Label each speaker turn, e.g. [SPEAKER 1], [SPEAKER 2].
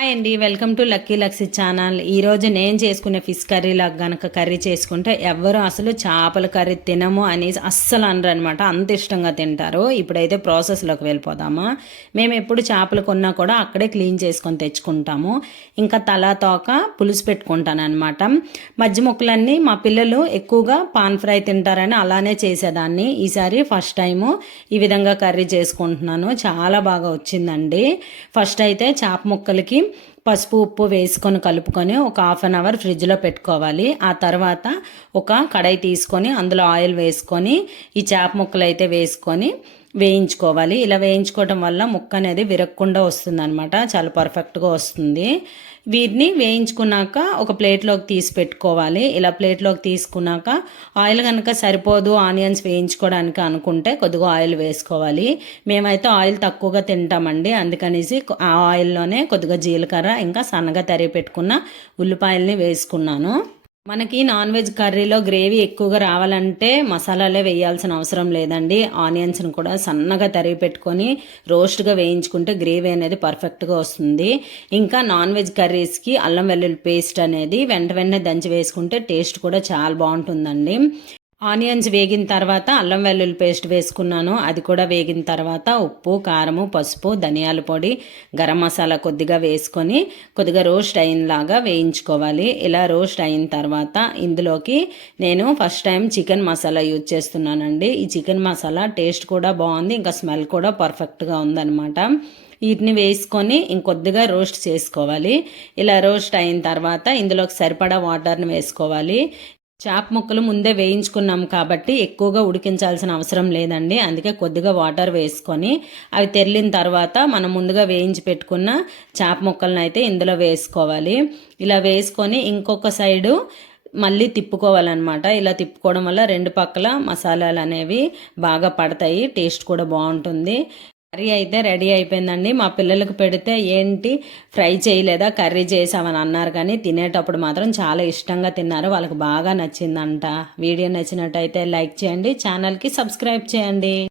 [SPEAKER 1] Hi అండి welcome to lucky Luxy channel ఈరోజు నేను చేసుకునే ఫిష్ కర్రీ లాగా గనక కర్రీ చేసుకుంటే ఎవ్వరు అసలు చేపల కర్రీ తినము అని అస్సలు అనరు అనమాట అంత ఇష్టంగా తింటారు. ఇప్పుడైతే ప్రాసెస్లోకి వెళ్ళిపోదామా. మేము ఎప్పుడు చేపలు కొన్నా కూడా అక్కడే క్లీన్ చేసుకొని తెచ్చుకుంటాము. ఇంకా తల తోక పులుసు పెట్టుకుంటాను అనమాట మధ్య ముక్కలన్నీ మా పిల్లలు ఎక్కువగా పాన్ ఫ్రై తింటారని అలానే చేసేదాన్ని. ఈసారి ఫస్ట్ టైము ఈ విధంగా కర్రీ చేసుకుంటున్నాను. చాలా బాగా వచ్చిందండి. ఫస్ట్ అయితే చేప ముక్కలకి పసుపు ఉప్పు వేసుకొని కలుపుకొని ఒక హాఫ్ అన్ అవర్ ఫ్రిడ్జ్లో పెట్టుకోవాలి. ఆ తర్వాత ఒక కడాయి తీసుకొని అందులో ఆయిల్ వేసుకొని ఈ చేప ముక్కలు అయితే వేసుకొని వేయించుకోవాలి. ఇలా వేయించుకోవడం వల్ల ముక్క అనేది విరగకుండా వస్తుంది అనమాట చాలా పర్ఫెక్ట్గా వస్తుంది. వీటిని వేయించుకున్నాక ఒక ప్లేట్లోకి తీసి పెట్టుకోవాలి. ఇలా ప్లేట్లోకి తీసుకున్నాక ఆయిల్ కనుక సరిపోదు ఆనియన్స్ వేయించుకోవడానికి అనుకుంటే కొద్దిగా ఆయిల్ వేసుకోవాలి. మేమైతే ఆయిల్ తక్కువగా తింటామండి. అందుకనేసి ఆ ఆయిల్లోనే కొద్దిగా జీలకర్ర ఇంకా సన్నగా తరిగి పెట్టుకున్న ఉల్లిపాయల్ని వేసుకున్నాను. మనకి నాన్ వెజ్ కర్రీలో గ్రేవీ ఎక్కువగా రావాలంటే మసాలాలే వేయాల్సిన అవసరం లేదండి. ఆనియన్స్ని కూడా సన్నగా తరిగి పెట్టుకొని రోస్ట్గా వేయించుకుంటే గ్రేవీ అనేది పర్ఫెక్ట్గా వస్తుంది. ఇంకా నాన్ వెజ్ కర్రీస్కి అల్లం వెల్లుల్లి పేస్ట్ అనేది వెంట వెంటనే దంచి వేసుకుంటే టేస్ట్ కూడా చాలా బాగుంటుందండి. ఆనియన్స్ వేగిన తర్వాత అల్లం వెల్లుల్లి పేస్ట్ వేసుకున్నాను. అది కూడా వేగిన తర్వాత ఉప్పు కారము పసుపు ధనియాల పొడి గరం మసాలా కొద్దిగా వేసుకొని కొద్దిగా రోస్ట్ అయినలాగా వేయించుకోవాలి. ఇలా రోస్ట్ అయిన తర్వాత ఇందులోకి నేను first time chicken masala use చేస్తున్నానండి. ఈ చికెన్ మసాలా టేస్ట్ కూడా బాగుంది ఇంకా స్మెల్ కూడా పర్ఫెక్ట్గా ఉందన్నమాట. వీటిని వేసుకొని ఇంకొద్దిగా రోస్ట్ చేసుకోవాలి. ఇలా రోస్ట్ అయిన తర్వాత ఇందులోకి సరిపడా వాటర్ని వేసుకోవాలి. చేప ముక్కలు ముందే వేయించుకున్నాం కాబట్టి ఎక్కువగా ఉడికించాల్సిన అవసరం లేదండి. అందుకే కొద్దిగా వాటర్ వేసుకొని అవి తెరిలిన తర్వాత మనం ముందుగా వేయించి పెట్టుకున్న చేప ముక్కలను అయితే ఇందులో వేసుకోవాలి. ఇలా వేసుకొని ఇంకొక సైడు మళ్ళీ తిప్పుకోవాలన్నమాట. ఇలా తిప్పుకోవడం వల్ల రెండు పక్కల మసాలాలు అనేవి బాగా పడతాయి టేస్ట్ కూడా బాగుంటుంది. కర్రీ అయితే రెడీ అయిపోయిందండి. మా పిల్లలకు పెడితే ఏంటి ఫ్రై చేయలేదా కర్రీ చేసామని అన్నారు కానీ తినేటప్పుడు మాత్రం చాలా ఇష్టంగా తిన్నారు. వాళ్ళకి బాగా నచ్చిందంట. వీడియో నచ్చినట్టయితే లైక్ చేయండి ఛానల్కి సబ్స్క్రైబ్ చేయండి.